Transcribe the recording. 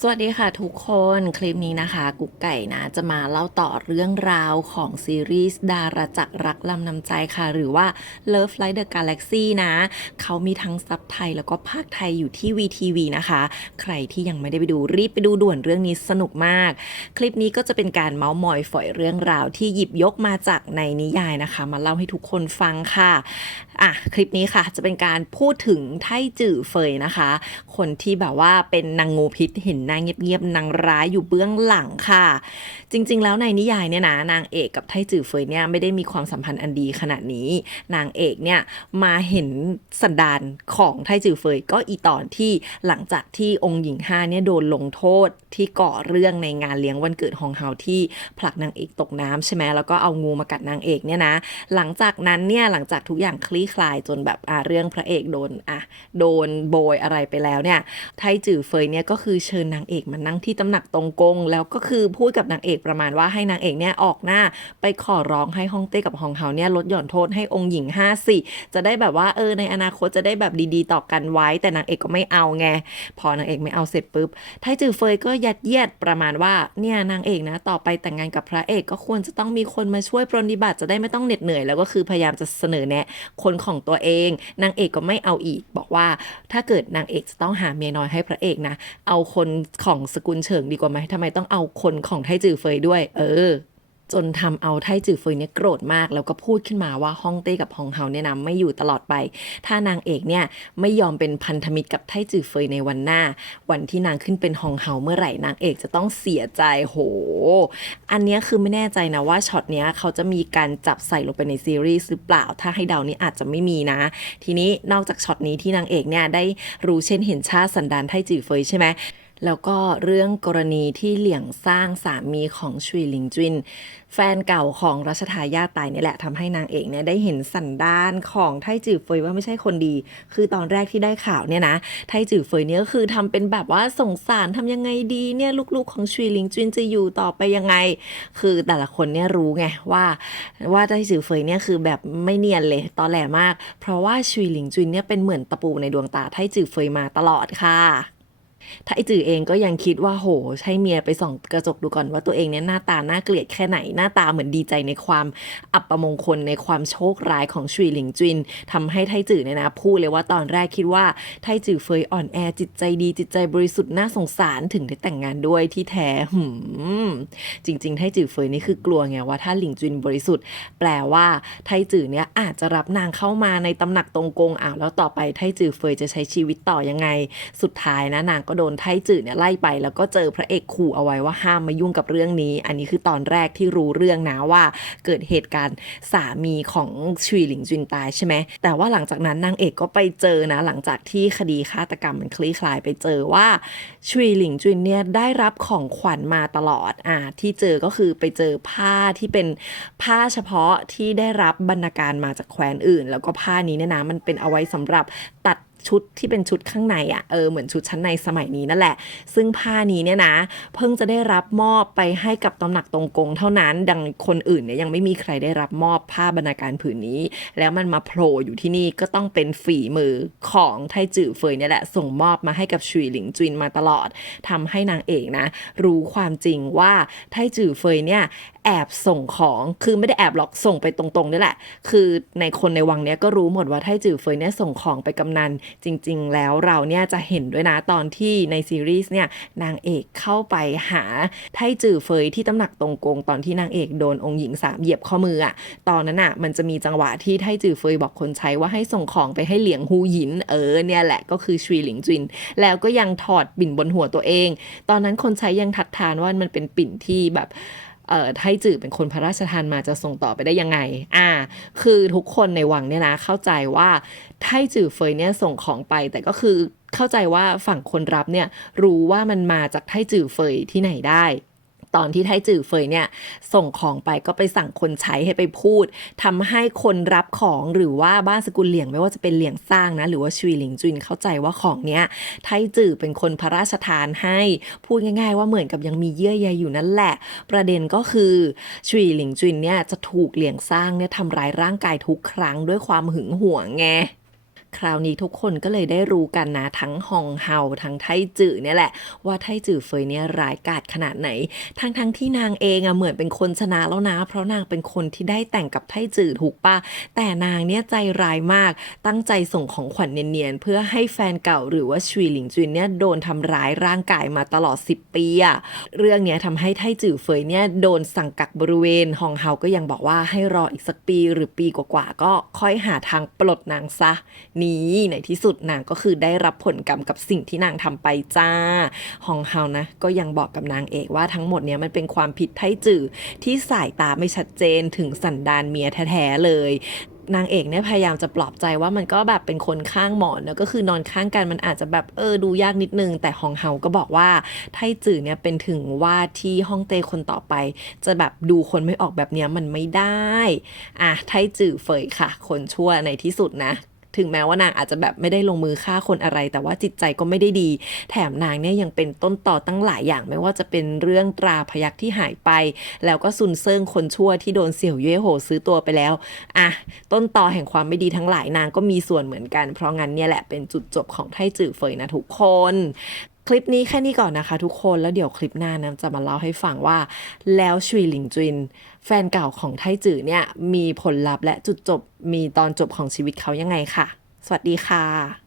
สวัสดีค่ะทุกคนคลิปนี้นะคะ กุ๊กไก่นะ จะมาเล่าต่อเรื่องราวของซีรีส์ดาราจักรรักลำนำใจค่ะ หรือว่า Love Like the Galaxy นะ เขามีทั้งซับไทยแล้วก็ภาคไทยอยู่ที่ VTV นะคะ ใครที่ยังไม่ได้ไปดูรีบไปดูด่วนเรื่องนี้สนุกมาก คลิปนี้ก็จะเป็นการเมาส์มอยฝอยเรื่องราวที่หยิบยกมาจากในนิยายนะคะ มาเล่าให้ทุกคนฟังค่ะอะคลิปนี้ค่ะจะเป็นการพูดถึงไทจื่อเฟยนะคะ คนที่แบบว่าเป็นนางงูพิษเห็นนางเงียบๆนางร้ายอยู่เบื้องหลังค่ะ จริง ๆ แล้วในนิยายเนี่ยนะนางเอกกับไทจื่อเฟยเนี่ยไม่ได้มีความสัมพันธ์อันดีขนาดนี้ นางเอกเนี่ยมาเห็นสันดานของไทจื่อเฟยก็อีตอนที่หลังจากที่องค์หญิงห้าเนี่ยโดนลงโทษที่ก่อเรื่องในงานเลี้ยงวันเกิดของเฮาที่ผลักนางเอกตกน้ำใช่ไหมแล้วก็เอางูมากัดนางเอกเนี่ยนะหลังจากนั้นเนี่ยหลังจากทุกอย่างคลี่คลายจนแบบอะเรื่องพระเอกโดนอะโดนโบยอะไรไปแล้วเนี่ยไทจื่อเฟยเนี่ยก็คือเชิญนางเอกมานั่งที่ตำหนักตรงกง แล้วก็คือพูดกับนางเอกประมาณว่าให้นางเอกเนี่ยออกหน้าไปขอร้องให้ฮ่องเต้กับฮองเฮาเนี่ยลดหย่อนโทษให้องค์หญิงห้าสิจะได้แบบว่าเออในอนาคตจะได้แบบดีๆ ต่อกันไว้ แต่นางเอกก็ไม่เอาไงพอนางเอกไม่เอาเสร็จปุ๊บไทจือเฟยก็ยัดเยียดประมาณว่าเนี่ยนางเอกนะต่อไปแต่งงานกับพระเอกก็ควรจะต้องมีคนมาช่วยปรนนิบัติจะได้ไม่ต้องเหน็ดเหนื่อยแล้วก็คือพยายามจะเสนอแนะคนของตัวเองนางเอกก็ไม่เอาอีก บอกว่าถ้าเกิดนางเอกจะต้องหาเมียน้อยให้พระเอกนะเอาคนของสกุลเฉิงดีกว่าไหมทำไมต้องเอาคนของไทจือเฟยด้วย เออ จนทำเอาไทจือเฟยเนี่ยโกรธมาก แล้วก็พูดขึ้นมาว่าฮ่องเต้กับฮองเฮาเนี่ยนะไม่อยู่ตลอดไป ถ้านางเอกเนี่ยไม่ยอมเป็นพันธมิตรกับไทจือเฟยในวันหน้า วันที่นางขึ้นเป็นฮองเฮาเมื่อไหร่นางเอกจะต้องเสียใจโห อันนี้คือไม่แน่ใจนะว่าช็อตเนี้ยเขาจะมีการจับใส่ลงไปในซีรีส์หรือเปล่า ถ้าให้เดานี่อาจจะไม่มีนะ ทีนี้นอกจากช็อตนี้ที่นางเอกเนี่ยได้รู้เช่นเห็นชาติสันดานไทจือเฟยใช่ไหม แล้วก็เรื่องกรณีที่เหลี่ยงสร้างสามีของชุยหลิงจุนแฟนเก่าของรัชทายาทตายนี่แหละทำให้นางเอกเนี่ยได้เห็นสันดานของไทจือเฟยว่าไม่ใช่คนดี คือตอนแรกที่ได้ข่าวเนี่ยนะไทจือเฟยเนี่ยก็คือทำเป็นแบบว่าสงสารทำยังไงดีเนี่ยลูกๆของชุยหลิงจุนจะอยู่ต่อไปยังไง คือแต่ละคนเนี่ยรู้ไงว่าว่าไทจือเฟยเนี่ยคือแบบไม่เนียนเลยตอแหลมาก เพราะว่าชุยหลิงจุนเนี่ยเป็นเหมือนตะปูในดวงตาไทจือเฟยมาตลอดค่ะ ถ้าไอจือเองก็ยังคิดว่าโห ใช่เมียไปส่องกระจกดูก่อนว่าตัวเองเนี่ยหน้าตาน่าเกลียดแค่ไหนหน้าตาเหมือนดีใจในความอับประมงคลในความโชคร้ายของชุยหลิงจินทำให้ไทจือเนี่ยนะพูดเลยว่าตอนแรกคิดว่าไทจือเฟยอ่อนแอจิตใจดีจิตใจบริสุทธิ์น่าสงสารถึงได้แต่งงานด้วยที่แท้หืมจริง ๆ ไทจือเฟยนี่คือกลัวไงว่าถ้าหลิงจินบริสุทธิ์ แปลว่าไทจือเนี่ยอาจจะรับนางเข้ามาในตำหนักตรงกงอ้าวแล้วต่อไปไทจือเฟยจะใช้ชีวิตต่อยังไง สุดท้ายนะนางก็โดนไทจือเนี่ยไล่ไป แล้วก็เจอพระเอกขู่เอาไว้ว่าห้ามมายุ่งกับเรื่องนี้ อันนี้คือตอนแรกที่รู้เรื่องนะว่าเกิดเหตุการณ์สามีของชุยหลิงจุนตายใช่ไหมแต่ว่าหลังจากนั้นนางเอกก็ไปเจอนะ หลังจากที่คดีฆาตกรรมมันคลี่คลายไปเจอว่าชุยหลิงจุนเนี่ยได้รับของขวัญมาตลอดอ่าที่เจอก็คือไปเจอผ้าที่เป็นผ้าเฉพาะที่ได้รับบรรณาการมาจากแคว้นอื่น แล้วก็ผ้านี้เนี่ยนะมันเป็นเอาไว้สำหรับตัด ชุดที่เป็นชุดข้างในอะ่ะเออเหมือนชุดชั้นในสมัยนี้นั่นแหละ ซึ่งผ้านี้เนี่ยนะเพิ่งจะได้รับมอบไปให้กับตำหนักตรงกงเท่านั้นดังคนอื่นเนี่ยยังไม่มีใครได้รับมอบผ้าบรรณาการผืนนี้ แล้วมันมาโผล่อยู่ที่นี่ก็ต้องเป็นฝีมือของไทจื่อเฟยเนี่ยแหละส่งมอบมาให้กับชุยหลิงจุนมาตลอดทำให้นางเอกนะ รู้ความจริงว่าไทจื่อเฟยเนี่ยแอบส่งของคือไม่ได้แอบหรอกส่งไปตรงๆนี่แหละ คือในคนในวังเนี้ยก็รู้หมดว่าไทจื่อเฟยเนี่ยส่งของไปกำนันจริงๆ แล้วเราเนี่ยจะเห็นด้วยนะตอนที่ในซีรีส์เนี่ยนางเอกเข้าไปหาไทจือเฟยที่ตำหนักตรงกงตอนที่นางเอกโดนองค์หญิงสามเหยียบข้อมืออะตอนนั้นอะมันจะมีจังหวะที่ไทจือเฟยบอกคนใช้ว่าให้ส่งของไปให้เหลียงฮูหยินเออเนี่ยแหละก็คือชุยหลิงจิน แล้วก็ยังถอดปิ่นบนหัวตัวเอง ตอนนั้นคนใช้ยังทัดทานว่ามันเป็นปิ่นที่แบบ เอ่อไทจือเป็นคนพระราชทานมาจะส่งต่อไปได้ยังไง อ่า คือทุกคนในวังเนี่ยนะ เข้าใจว่าไทจือเฟยเนี่ยส่งของไป แต่ก็คือเข้าใจว่าฝั่งคนรับเนี่ยรู้ว่ามันมาจากไทจือเฟยที่ไหนได้ ตอนที่ไทจือเฟยเนี่ยส่งของไปก็ไปสั่งคนใช้ให้ไปพูดทำให้คนรับของหรือว่าบ้านสกุลเหลียงไม่ว่าจะเป็นเหลียงสร้างนะหรือว่าชุยหลิงจุนเข้าใจว่าของเนี้ยไทจือเป็นคนพระราชทานให้พูดง่าย ๆ ว่าเหมือนกับยังมีเยื่อใยอยู่นั่นแหละ ประเด็นก็คือชุยหลิงจุนเนี่ยจะถูกเหลียงสร้างเนี่ยทำร้ายร่างกายทุกครั้งด้วยความหึงหวงไง คราวนี้ทุกคนก็เลยได้รู้กันนะ ทั้งฮองเฮาทั้งไทจือเนี่ยแหละ ว่าไทจือเฟยเนี่ยร้ายกาจขนาดไหน ทั้งทั้งที่นางเองอะเหมือนเป็นคนชนะแล้วนะ เพราะนางเป็นคนที่ได้แต่งกับไทจือถูกปะแต่นางเนี่ยใจร้ายมากตั้งใจส่งของขวัญเนียนๆเพื่อให้แฟนเก่าหรือว่าชวีหลิงจุนเนี่ยโดนทำร้ายร่างกายมาตลอด 10 ปีอะเรื่องเนี้ยทำให้ไทจือเฟยเนี่ยโดนสั่งกักบริเวณฮองเฮาก็ยังบอกว่าให้รออีกสักปีหรือปีกว่าๆก็ค่อยหาทางปลดนางซะนี้ในที่สุดนางก็คือได้รับผลกรรมกับสิ่งที่นางทำไปจ้าฮองเฮานะ ก็ยังบอกกับนางเอกว่าทั้งหมดเนี้ยมันเป็นความผิดไทจือที่สายตาไม่ชัดเจนถึงสันดานเมียแท้ๆเลยนางเอกเนี่ยพยายามจะปลอบใจว่ามันก็แบบเป็นคนข้างหมอนนะก็คือนอนข้างกันมันอาจจะแบบเออดูยากนิดนึง แต่ฮองเฮาก็บอกว่าไทจือเนี่ยเป็นถึงว่าที่ฮ่องเต้คนต่อไป จะแบบดูคนไม่ออกแบบเนี้ยมันไม่ได้อะไทจือเฟยค่ะ คนชั่วในที่สุดนะ ถึงแม้ว่านางอาจจะแบบไม่ได้ลงมือฆ่าคนอะไร แต่ว่าจิตใจก็ไม่ได้ดี แถมนางเนี่ยยังเป็นต้นต่อตั้งหลายอย่างไม่ว่าจะเป็นเรื่องตราพยักที่หายไป แล้วก็ซุนเซิงคนชั่วที่โดนเสี่ยวเย่โหซื้อตัวไปแล้วอะต้นต่อแห่งความไม่ดีทั้งหลายนางก็มีส่วนเหมือนกัน เพราะงั้นเนี่ยแหละเป็นจุดจบของไทจือเฟยนะทุกคน คลิปนี้แค่นี้ก่อนนะคะทุกคนแล้วเดี๋ยวคลิปหน้านะจะมาเล่าให้ฟังว่า แล้วชุยหลิงจุน แฟนเก่าของไทจือเนี่ย มีผลลัพธ์และจุดจบมีตอนจบของชีวิตเขายังไงค่ะ สวัสดีค่ะ